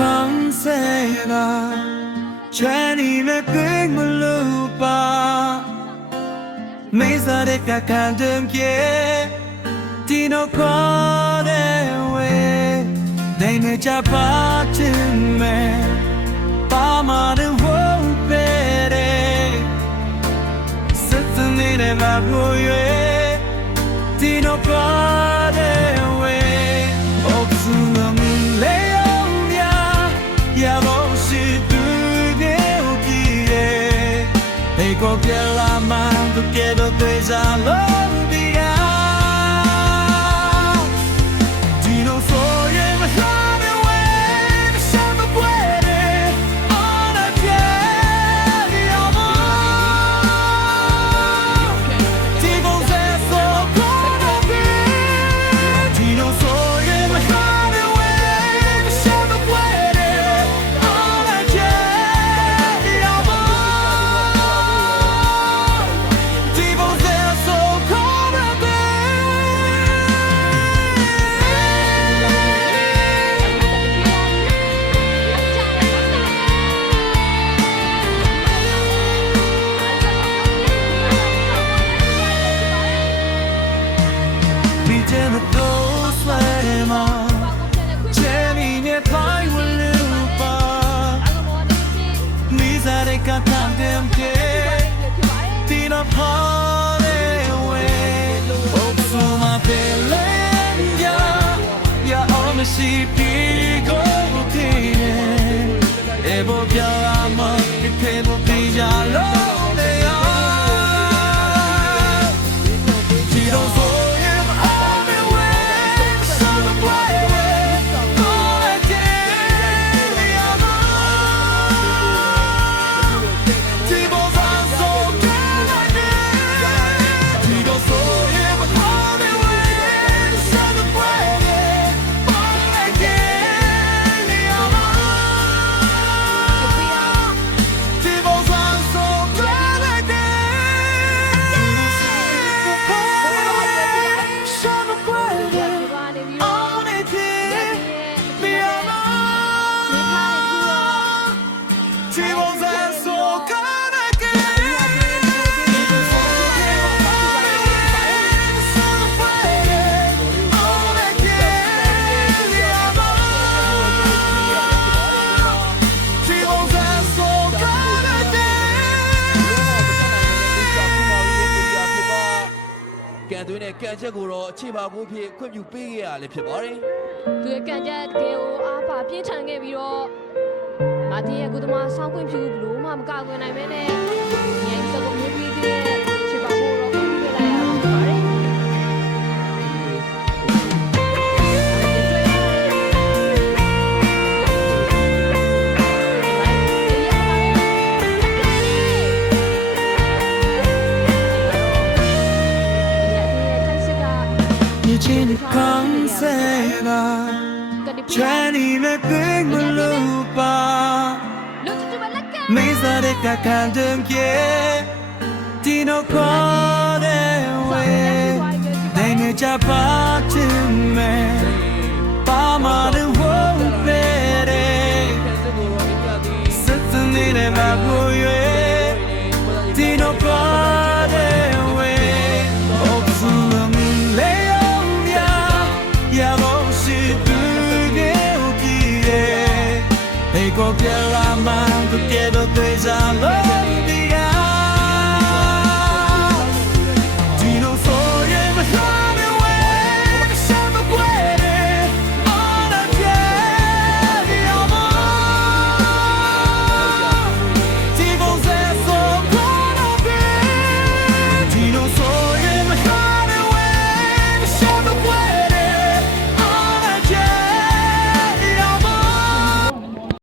康谁了？全你们给我路吧，没啥的看看灯夜，地诺过的位，你们家把真美，爸妈的我背的，是子你的马不约，地诺过的位，我不能累哦呀，呀我是对的记忆，美国别浪漫都给到对上了。是比狗甜，也不表阿妈，你陪我比较老的呀。几多所有爱的味，什么怪味，都来给你阿妈。几多放手给来的，几多所有爱的味，什么怪味。ကန်ချက်ကိုတော့ခြေပါကိုဖြစ်ခွင့်ပြုပေးခဲ့ရလည်းဖြစ်ပါတယ်။သူရဲ့ကန်ချက်တကယ်ကိုအားပါပြင်းထန်ခဲ့ပြီးတော့ငါတည်းရဲ့ကုသမာဆောင်းခွင့်ပြုဘလို့မှမကကွယ်နိုင်မဲနဲ့ညင်စကုမြပြီးတဲ့ခြေပါကိုတော့ခွင့်ပြုလိုက်ရပါတယ်။你康谁了？全你们给我路吧，没啥的看看灯夜，地诺过的位，你们家把真美，爸妈的我背的，是子你的马不约，地诺过的位，我不能累。美国别浪漫都给到对上了。